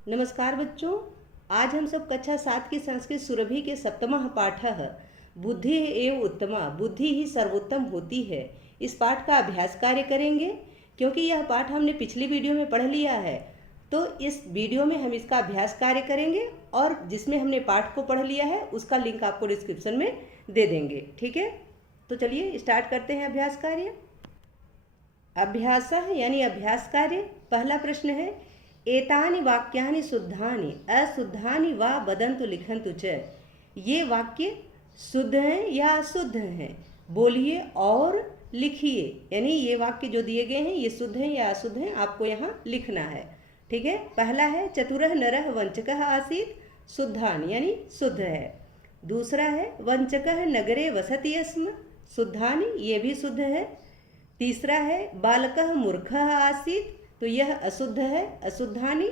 नमस्कार बच्चों। आज हम सब कक्षा 7 की संस्कृत सुरभि के सप्तमः पाठः बुद्धि एव उत्तमा, बुद्धि ही सर्वोत्तम होती है, इस पाठ का अभ्यास कार्य करेंगे। क्योंकि यह पाठ हमने पिछली वीडियो में पढ़ लिया है, तो इस वीडियो में हम इसका अभ्यास कार्य करेंगे और जिसमें हमने पाठ को पढ़ लिया है उसका लिंक आपको डिस्क्रिप्शन में दे देंगे। ठीक है, तो चलिए स्टार्ट करते हैं अभ्यास कार्य। अभ्यासः यानी अभ्यास कार्य। पहला प्रश्न है, एतानि वाक्यानि शुद्धानि अशुद्धानि वा वदन्तु लिखन्तु च। ये वाक्य शुद्ध हैं या अशुद्ध हैं, बोलिए और लिखिए। यानी ये वाक्य जो दिए गए हैं ये शुद्ध हैं या अशुद्ध हैं, आपको यहाँ लिखना है। ठीक है, पहला है चतुरः नरः वंचकः आसीत्, शुद्धानि यानी शुद्ध है। दूसरा है वंचकः नगरे वसति स्म, शुद्धानि ये भी शुद्ध है। तीसरा है बालकः मूर्खः आसीत्, तो यह अशुद्ध है, अशुद्धानि।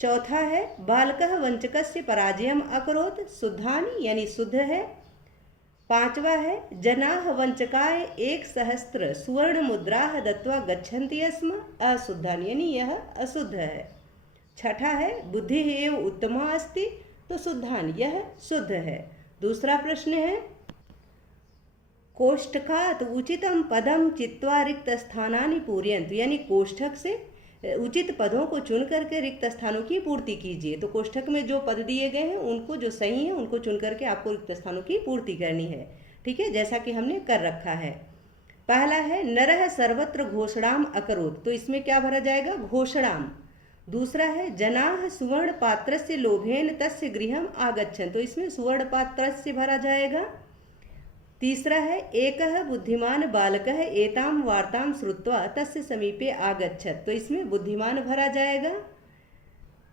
चौथा है बालकः वंचकस्य पराजयम् अकरोत्, शुद्धानि यानी शुद्ध है। पांचवा है जनाः वंचकाय 1,000 सुवर्ण मुद्राः दत्वा गच्छन्ति स्म, अशुद्धानि यानी यह अशुद्ध है। छठा है बुद्धि एव उत्तमा अस्ति, तो शुद्धानि यह शुद्ध है। दूसरा प्रश्न है कोष्ठकात् उचितम पदम चित्वा रिक्त स्थानानि पूरयन्तु, यानी कोष्ठक से उचित पदों को चुन करके रिक्त स्थानों की पूर्ति कीजिए। तो कोष्ठक में जो पद दिए गए हैं उनको जो सही है उनको चुन करके आपको रिक्त स्थानों की पूर्ति करनी है। ठीक है, जैसा कि हमने कर रखा है। पहला है नरः सर्वत्र घोषणाम अकरोत्, तो इसमें क्या भरा जाएगा, घोषणाम। दूसरा है जनाः सुवर्ण पात्रस्य लोभेन तस्य गृहम आगच्छन्, तो इसमें सुवर्ण पात्रस्य भरा जाएगा। तीसरा है एकः बुद्धिमान बालकः एतां वार्तां श्रुत्वा तस्य समीपे आगच्छत्, तो इसमें बुद्धिमान भरा जाएगा।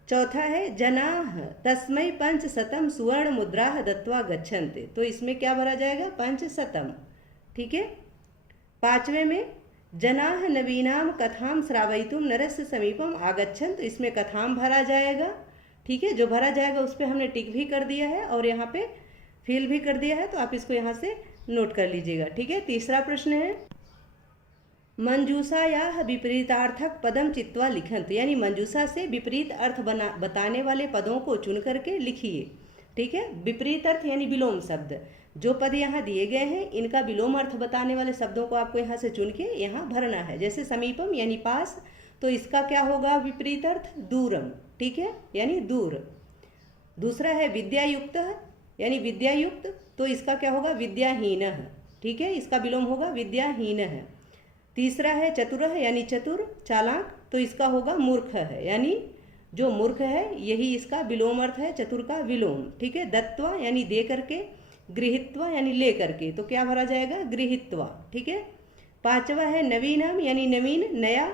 चौथा है जनाः तस्मै 500 सुवर्ण मुद्राः दत्वा गच्छन्ति, तो इसमें क्या भरा जाएगा, 500। ठीक है। पांचवें में जनाः नवीनां कथां श्रावयितुं नरस्य समीपम आगच्छन्, तो इसमें कथां भरा जाएगा। ठीक है, जो भरा जाएगा उस पर हमने टिक भी कर दिया है और यहाँ पे फिल भी कर दिया है, तो आप इसको यहाँ से नोट कर लीजिएगा। ठीक है। तीसरा प्रश्न है मंजूषायाः विपरीतार्थक पदम चित्वा लिखन्तु, यानी मंजूषा से विपरीत अर्थ बताने वाले पदों को चुन करके लिखिए। ठीक है, विपरीत अर्थ यानी विलोम शब्द, जो पद यहाँ दिए गए हैं इनका विलोम अर्थ बताने वाले शब्दों को आपको यहाँ से चुन के यहाँ भरना है। जैसे समीपम यानी पास, तो इसका क्या होगा विपरीत अर्थ, दूरम। ठीक है, यानी दूर। दूसरा है विद्यायुक्त यानी विद्यायुक्त, तो इसका क्या होगा विद्याहीनः। ठीक है, इसका विलोम होगा विद्याहीनः। तीसरा है चतुरः यानी चतुर, चालाक, तो इसका होगा मूर्खः, यानी जो मूर्ख है यही इसका विलोम अर्थ है, चतुर का विलोम। ठीक है। दत्वा यानी दे करके, गृहीत्वा यानी ले करके, तो क्या भरा जाएगा गृहीत्वा। ठीक है। पांचवा है नवीनम यानी नवीन, नया,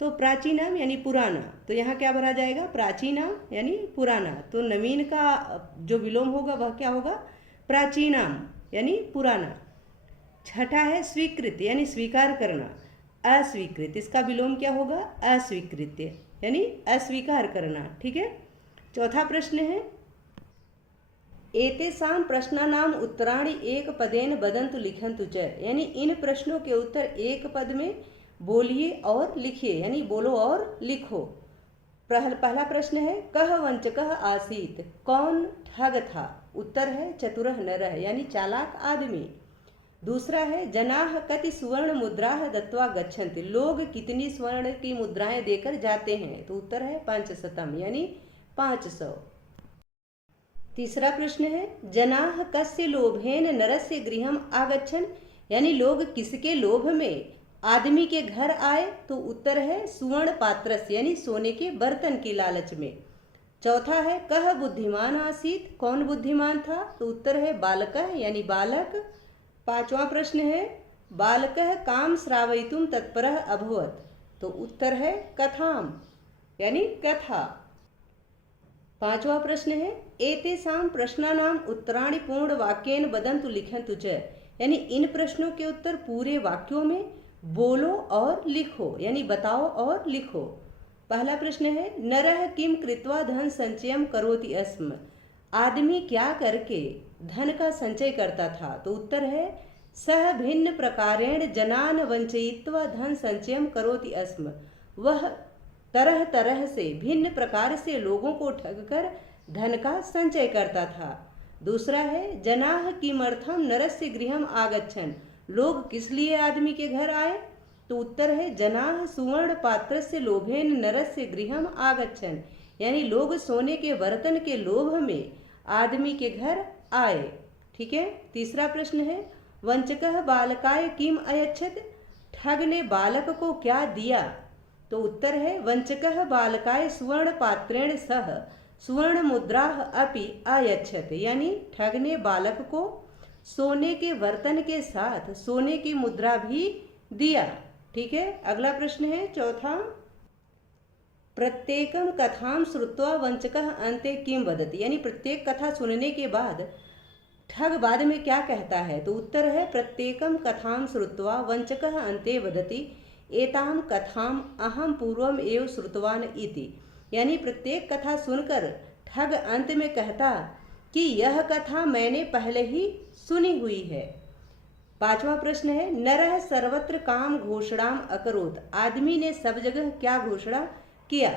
तो प्राचीनम यानी पुराना, तो यहाँ क्या भरा जाएगा प्राचीनम यानी पुराना, तो नवीन का जो विलोम होगा वह क्या होगा प्राचीनम यानी पुराना। छठा है स्वीकृत यानी स्वीकार करना, अस्वीकृत, इसका विलोम क्या होगा अस्वीकृत्य यानी अस्वीकार करना। ठीक है। चौथा प्रश्न है एतेषां प्रश्नानाम उत्तराणि एक पदेन वदन्तु लिखन्तु च, यानी इन प्रश्नों के उत्तर एक पद में बोलिए और लिखिए, यानी बोलो और लिखो। पहला प्रश्न है कह वंचकः आसीत, कौन ठग था, उत्तर है चतुरः नरः यानी चालाक आदमी। दूसरा है जनाः कति सुवर्ण मुद्राः दत्वा गच्छन्ति, लोग कितनी स्वर्ण की मुद्राएं देकर जाते हैं, तो उत्तर है 500 यानी 500। तीसरा प्रश्न है जनाः कस्य लोभेन नरस्य गृहम आगच्छन्, यानी लोग किसके लोभ में आदमी के घर आए, तो उत्तर है सुवर्ण पात्रस्य यानी सोने के बर्तन की लालच में। चौथा है कह बुद्धिमान आसीत, कौन बुद्धिमान था, तो उत्तर है बालकः यानी बालक। पांचवा प्रश्न है बालकः काम श्रावयितुं तत्परः अभवत्, तो उत्तर है कथाम यानी कथा। पांचवा प्रश्न है एतेषां प्रश्नानाम उत्तराणि पूर्ण वाक्येन वदन्तु लिखन्तु च, यानी इन प्रश्नों के उत्तर पूरे वाक्यों में बोलो और लिखो, यानी बताओ और लिखो। पहला प्रश्न है नरः किम कृत्वा धन संचयम करोति स्म, आदमी क्या करके धन का संचय करता था, तो उत्तर है सह भिन्न प्रकारेण जनान वंचयित्वा धन संचयम करोति स्म, वह तरह तरह से भिन्न प्रकार से लोगों को ठगकर धन का संचय करता था। दूसरा है जनाः किमर्थम नरस्य गृहम आगच्छन्, लोग किस लिए आदमी के घर आए? तो उत्तर है जनाः सुवर्ण पात्रस्य लोभेन नरस्य गृहम आगच्छन्, यानी लोग सोने के बर्तन के लोभ में आदमी के घर आए। ठीक है। तीसरा प्रश्न है वंचकः बालकाय किम अयच्छत्, ठग ने बालक को क्या दिया? तो उत्तर है वंचकः बालकाय सुवर्ण पात्रेण सह सुवर्ण मुद्राः अपि अयच्छत्, यानी ठग ने बालक को सोने के बर्तन के साथ सोने की मुद्रा भी दिया। ठीक है। अगला प्रश्न है चौथा, प्रत्येकम कथाम श्रुत्वा वंचकः अन्ते किम वदति, यानी प्रत्येक कथा सुनने के बाद ठग बाद में क्या कहता है? तो उत्तर है प्रत्येकम कथाम श्रुत्वा वंचकः अन्ते वदति एताम कथाम अहम पूर्वम एव श्रुतवान इति, यानी प्रत्येक कथा सुनकर ठग अंत में कहता कि यह कथा मैंने पहले ही सुनी हुई है। पांचवा प्रश्न है नरः सर्वत्र काम घोषणाम अकरोत्, आदमी ने सब जगह क्या घोषणा किया?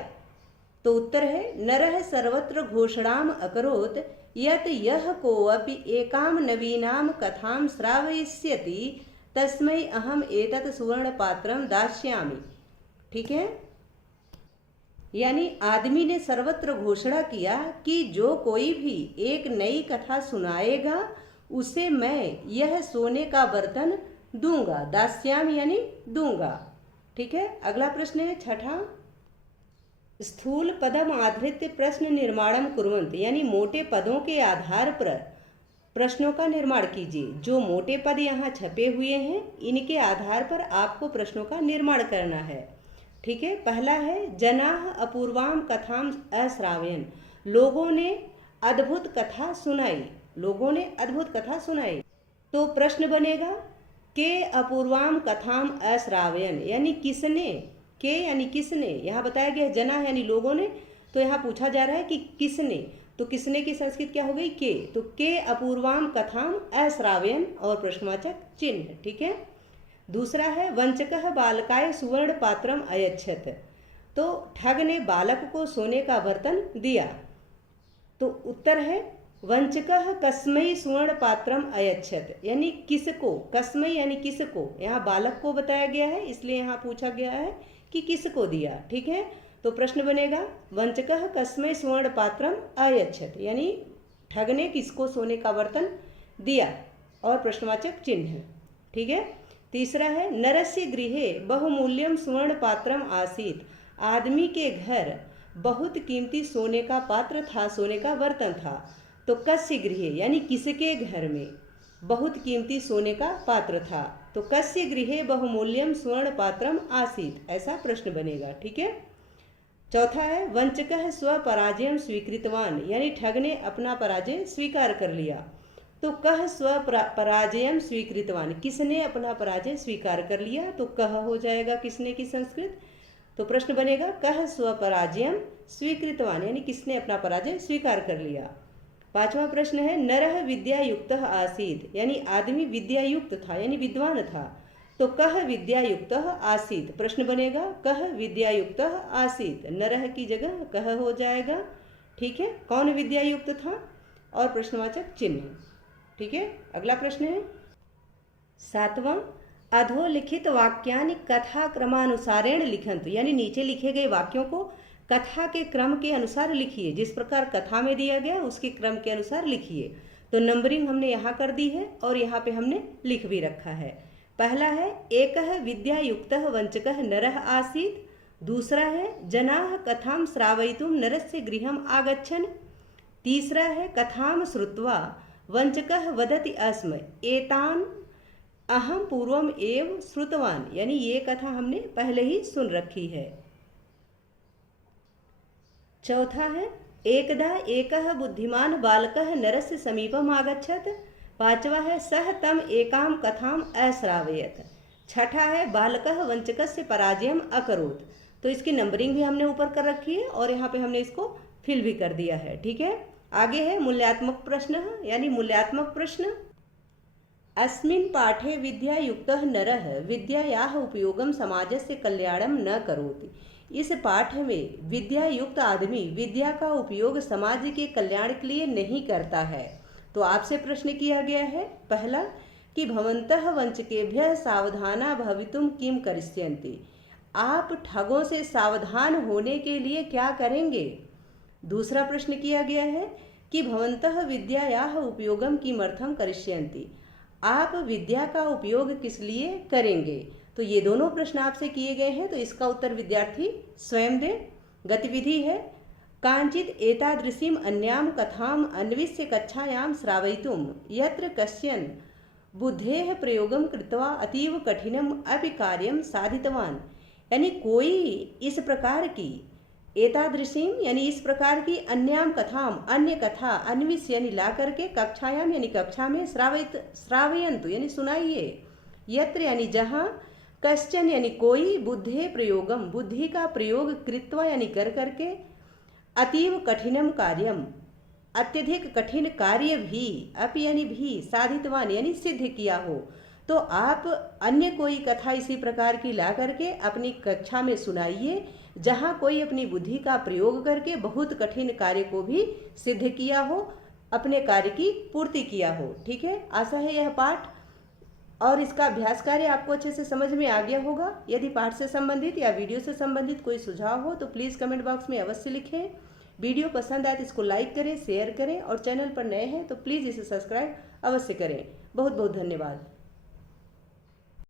तो उत्तर है नरः सर्वत्र घोषणाम अकरोत् यत् यः कोऽपि एकाम नवीनाम कथाम श्रावयिष्यति तस्मै अहम एतत् सुवर्ण पात्रम दास्यामि। ठीक है। यानी आदमी ने सर्वत्र घोषणा किया कि जो कोई भी एक नई कथा सुनाएगा उसे मैं यह सोने का बर्तन दूंगा, दास्यामि यानी दूंगा। ठीक है। अगला प्रश्न है छठा, स्थूल पदम आधृत्य प्रश्न निर्माणम कुर्वन्तु, यानी मोटे पदों के आधार पर प्रश्नों का निर्माण कीजिए। जो मोटे पद यहाँ छपे हुए हैं इनके आधार पर आपको प्रश्नों का निर्माण करना है। ठीक है। पहला है जनाः अपूर्वाम कथाम अश्रावयन्, लोगों ने अद्भुत कथा सुनाई, लोगों ने अद्भुत कथा सुनाई। तो प्रश्न बनेगा के अपूर्वाम कथाम अश्रावयन्, यानी किसने, के यानी किसने, यहाँ बताया गया जना यानी लोगों ने, तो यहाँ पूछा जा रहा है कि किसने, तो किसने की संस्कृत क्या हो गई के, तो के अपूर्वाम कथाम अश्रावयन् और प्रश्नवाचक चिन्ह। ठीक है। दूसरा है वंचकः बालकाय सुवर्ण पात्रम अयच्छत्, तो ठग ने बालक को सोने का बर्तन दिया। तो उत्तर है वंचकः कस्मै सुवर्ण पात्रम अयच्छत्, यानी किसको, कस्मै यानी किसको, यहाँ बालक को बताया गया है इसलिए यहाँ पूछा गया है कि किसको दिया। ठीक है। तो प्रश्न बनेगा वंचकः कस्मै सुवर्ण पात्रम अयच्छत्, यानी ठग ने किसको सोने का बर्तन दिया और प्रश्नवाचक चिन्ह। ठीक है। तीसरा है नरस्य गृहे बहुमूल्यम सुवर्ण पात्रम आसीत्, आदमी के घर बहुत कीमती सोने का पात्र था, सोने का बर्तन था। तो कस्य गृहे यानी किसके घर में बहुत कीमती सोने का पात्र था, तो कस्य गृहे बहुमूल्यम स्वर्ण पात्रम आसीत्, ऐसा प्रश्न बनेगा। ठीक है। चौथा है वंचकः स्वपराजयम स्वीकृतवान, यानी ठग ने अपना पराजय स्वीकार कर लिया। तो कह स्वपराजयम स्वीकृतवान, किसने अपना पराजय स्वीकार कर लिया, तो कह हो जाएगा किसने की संस्कृत। तो प्रश्न बनेगा कह स्वपराजयम स्वीकृतवान, यानी किसने अपना पराजय स्वीकार कर लिया। पांचवा प्रश्न है नरः विद्यायुक्तः आसीत्, यानी आदमी विद्यायुक्त था यानी विद्वान था। तो कह विद्यायुक्तः आसीत्, प्रश्न बनेगा कह विद्यायुक्तः आसीत्, नरः की जगह कह हो जाएगा। ठीक है। कौन विद्यायुक्त था और प्रश्नवाचक चिन्ह। ठीक है। अगला प्रश्न है सातवां अधोलिखित वाक्यानि कथा क्रमानुसारेण लिखन्तु, यानी नीचे लिखे गए वाक्यों को कथा के क्रम के अनुसार लिखिए, जिस प्रकार कथा में दिया गया उसके क्रम के अनुसार लिखिए। तो नंबरिंग हमने यहाँ कर दी है और यहाँ पे हमने लिख भी रखा है। पहला है एकः विद्यायुक्तः वंचकः नरः आसीत्, दूसरा है जनाः कथां श्रावयितुं नरस्य गृहम् आगच्छन्, तीसरा है कथां श्रुत्वा वंचकः वदति अस्म एतान् अहम पूर्वम एव श्रुतवान, यानी ये कथा हमने पहले ही सुन रखी है। चौथा है एकदा एकः बुद्धिमान बालकः नरस्य समीपम आगच्छत्, पांचवा है सह तम एकाम कथाम अश्रावयत्, छठा है बालकः वंचकस्य पराजयम अकरोत्। तो इसकी नंबरिंग भी हमने ऊपर कर रखी है और यहाँ पे हमने इसको फिल भी कर दिया है। ठीक है। आगे है मूल्यात्मक प्रश्न, यानी मूल्यात्मक प्रश्न। अस्मिन् पाठे विद्यायुक्तः नरः विद्यायाः उपयोगं समाजस्य कल्याणं न करोति, इस पाठ में विद्या युक्त आदमी विद्या का उपयोग समाज के कल्याण के लिए नहीं करता है। तो आपसे प्रश्न किया गया है पहला कि भवन्तः वंचकेभ्यः सावधाना भवितुम किम करिष्यन्ति, आप ठगों से सावधान होने के लिए क्या करेंगे। दूसरा प्रश्न किया गया है कि भवन्तः विद्यायाः उपयोगम किमर्थम करिष्यन्ति, आप विद्या का उपयोग किस लिए करेंगे। तो ये दोनों प्रश्न आपसे किए गए हैं, तो इसका उत्तर विद्यार्थी स्वयं दे। गतिविधि है कांचित एतादृशीम अन्याम कथाम अन्विष्य कक्षायां श्रावयितुम यत्र कश्चन बुद्धेः प्रयोगम कृत्वा अतीव कठिनम अपि कार्यम साधितवान, यानी कोई इस प्रकार की एतादृशीम यानी इस प्रकार की अन्याम कथाम अन्य कथा अन्विष्य यानी ला करके कक्षायाम यानी कक्षा में श्रावयन्तु यानी सुनाइए, यत्र यानी जहाँ, कश्चन यानी कोई, बुद्धे प्रयोगम बुद्धि का प्रयोग कृत्वा यानी कर करके, अतीव कठिनम कार्यम अत्यधिक कठिन कार्य भी, अपि यानी भी, साधितवान यानी सिद्ध किया हो। तो आप अन्य कोई कथा इसी प्रकार की ला करके अपनी कक्षा में सुनाइए जहाँ कोई अपनी बुद्धि का प्रयोग करके बहुत कठिन कार्य को भी सिद्ध किया हो, अपने कार्य की पूर्ति किया हो। ठीक है, आशा है यह पाठ और इसका अभ्यास कार्य आपको अच्छे से समझ में आ गया होगा। यदि पाठ से संबंधित या वीडियो से संबंधित कोई सुझाव हो तो प्लीज़ कमेंट बॉक्स में अवश्य लिखें। वीडियो पसंद आए तो इसको लाइक करें, शेयर करें और चैनल पर नए हैं तो प्लीज़ इसे सब्सक्राइब अवश्य करें। बहुत बहुत धन्यवाद।